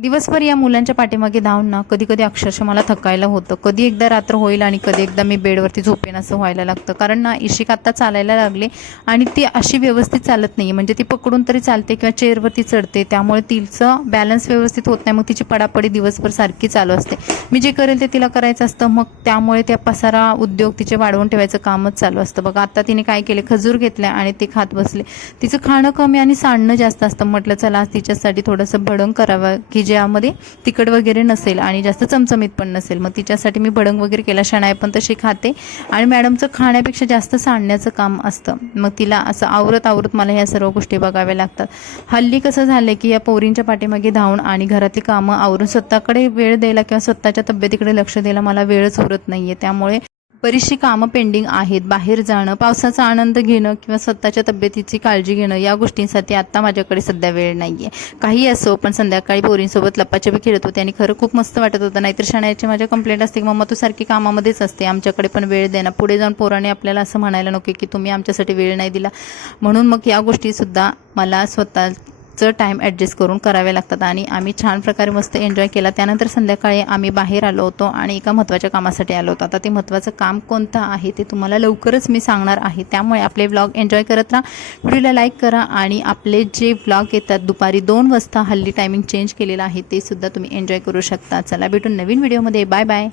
दिवसभर या मुलांच्या पाठीमागे धावून ना कधी कधी अक्षरशः मला थकायला होतं. कधी एकदा रात्र होईल आणि कधी एकदा मी बेडवरती झोपेन असं व्हायला लागतं. कारण ना इशिक आत्ता चालायला लागले आणि ती अशी व्यवस्थित चालत नाही, म्हणजे ती पकडून तरी चालते किंवा चेअरवरती चढते, त्यामुळे तिचं बॅलन्स व्यवस्थित होत नाही. मग तिची पडापडी दिवसभर सारखी चालू असते. मी जे करेल ते तिला करायचं असतं. मग त्यामुळे त्या पसारा उद्योग तिचे वाढवून ठेवायचं कामच चालू असतं. बघा आता तिने काय केले, खजूर घेतल्या आणि ते खात बसले. तिचं खाणं कमी आणि सांडणं जास्त असतं. म्हटलं चला आज तिच्यासाठी थोडंसं भडंग करावं की ज्यामध्ये तिखट वगैरे नसेल आणि जास्त चमचमीत पण नसेल. मग तिच्यासाठी मी भडंग वगैरे केला. शनाय पण तशी खाते आणि मॅडमचं खाण्यापेक्षा जास्त सांडण्याचं काम असतं. मग तिला असं आवरत मला ह्या सर्व गोष्टी बघाव्या लागतात. हल्ली कसं झालं की या पोरींच्या पाठीमागे धावून आणि घरातली कामं आवरून स्वतःकडे वेळ द्यायला किंवा स्वतःच्या तब्येतीकडे लक्ष द्यायला मला वेळच उरत नाही आहे. त्यामुळे बरीचशी कामं पेंडिंग आहेत. बाहेर जाणं, पावसाचा आनंद घेणं किंवा स्वतःच्या तब्येतीची काळजी घेणं, या गोष्टींसाठी आत्ता माझ्याकडे सध्या वेळ नाही आहे. काही असो, पण संध्याकाळी पोरींसोबत लपाछपी खेळत होते आणि खरं खूप मस्त वाटत होतं. नाहीतर शनायाची माझ्या कंप्लेंट असते की मम्मा तू सारखी कामामध्येच असते, आमच्याकडे पण वेळ दे ना. पुढे जाऊन पोराने आपल्याला असं म्हणायला नको की तुम्ही आमच्यासाठी वेळ नाही दिला. म्हणून मग या गोष्टीसुद्धा मला टाइम ॲडजस्ट करून करावे लागतात. आणि आम्ही छान प्रकारे मस्त एन्जॉय केला. त्यानंतर संध्याकाळी आम्ही बाहेर आलो होतो आणि एका महत्त्वाच्या कामासाठी आलो होतो. आता ते महत्त्वाचं काम कोणतं आहे ते तुम्हाला लवकरच मी सांगणार आहे. त्यामुळे आपले व्लॉग एन्जॉय करत राहा, व्हिडिओला लाईक करा आणि आपले जे व्लॉग येतात दुपारी 2 वाजता, हल्ली टायमिंग चेंज केलेलं आहे, ते सुद्धा तुम्ही एन्जॉय करू शकता. चला भेटून नवीन व्हिडिओमध्ये. Bye bye.